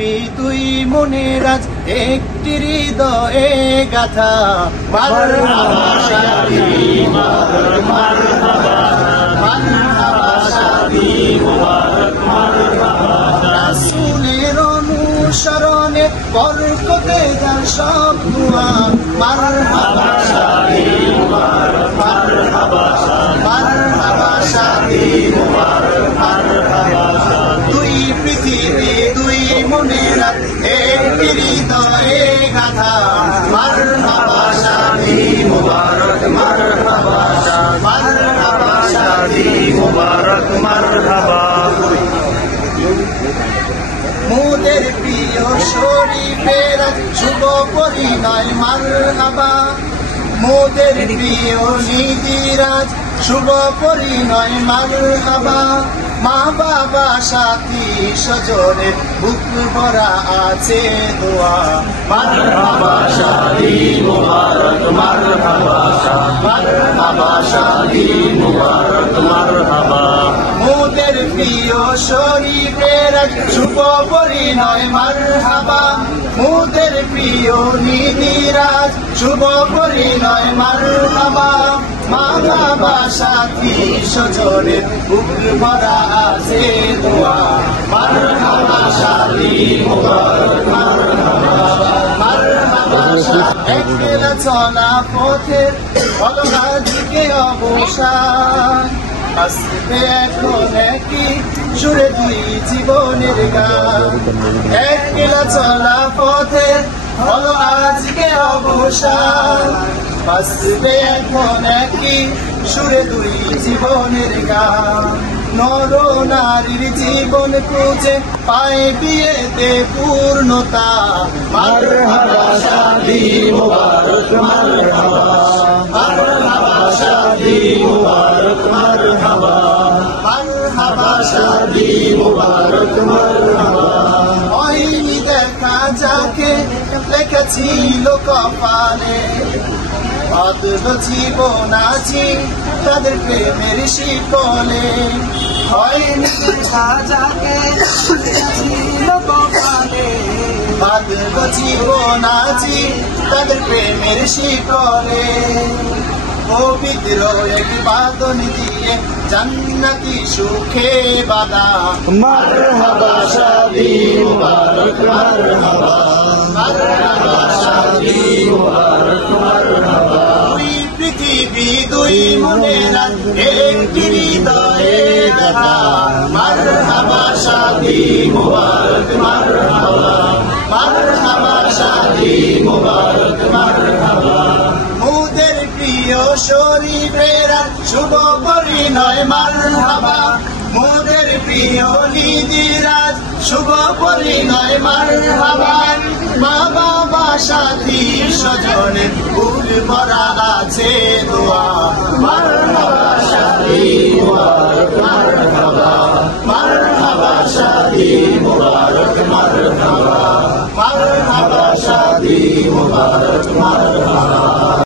পৃথিবী দুই মনের আজ একটি হৃদয়ে গাথা মারহাবা শাদি মুবারক মারহাবা মারহাবা শাদি মুবারক মারহাবা রাসূলের অনুসরণে বরকতে যার সব দুয়া মারহাবা শাদি মুবারক মারহাবা মারহাবা শাদি মুবারক মারহাবা দুই পৃথিবী দুই মনের একটি হৃদয়ে গাথা মারহাবা শাদি মুবারক মারহাবা মারহাবা শাদি মুবারক মারহাবা মোদের প্রিয় শরীফের শুভ পরিণয় মারহাবা মোদের প্রিয় নিধিরাজ শুভ পরিণয় মারহাবা মা বাবা সাথী স্বজনের বুক ভরা আছে দোয়া মারহাবা শাদি মুবারক মারহাবা মারহাবা শাদি মুবারক মারহাবা মোদের প্রিয় শরীফের শুভ পরিণয় মারহাবা মোদের প্রিয় নিধিরাজ শুভ পরিণয় মারহাবা মা বাবা সাথী স্বজনের বুক ভরা আছে দোয়া মারহাবা শাদি মুবারক মারহাবা মারহাবা একলা চলা পথের অলগাদিকে অবসান আসবে এখন কি সুরে দুই জীবনের গান একলা চলা পথে হলো আজকে অবসান আসবে এখন কি সুরে দুই জীবনের গান নর নারীর জীবন খুঁজে পায় বিয়েতে পূর্ণতা মারহাবা শাদি মুবারক মারহাবা মারহাবা শাদি মুবারক মারহাবা মারহাবা শাদি মুবারক মারহাবা হয়নি দেখা যাকে লেখেছিল কপালে অদ্ভুত জীবন আছি তাদের প্রেমের শিকলে হয়নি দেখা যাকে লেখেছিল কপালে অদ্ভুত জীবন আছি তাদের প্রেমের শিকলে পবিত্র এক বাঁধন দিয়ে জান্নাতি সুখে বাঁধা মারহাবা শাদি মুবারক মারহাবা মারহাবা শাদি মুবারক মারহাবা দুই পৃথিবী দুই মনের একটি হৃদয়ে গাথা মারহাবা শাদি মুবারক মারহাবা মারহাবা শাদি মুবারক মারহাবা মোদের প্রিয় শরীফের শুভ পরিণয় মারহাবা মোদের প্রিয় নিধিরাজ শুভ পরিণয় মারহাবা মা বাবা সাথী স্বজনের বুক ভরা আছে দোয়া মারহাবা শাদি মুবারক মারহাবা মারহাবা শাদি মুবারক মারহাবা মারহাবা শাদি মুবারক মারহাবা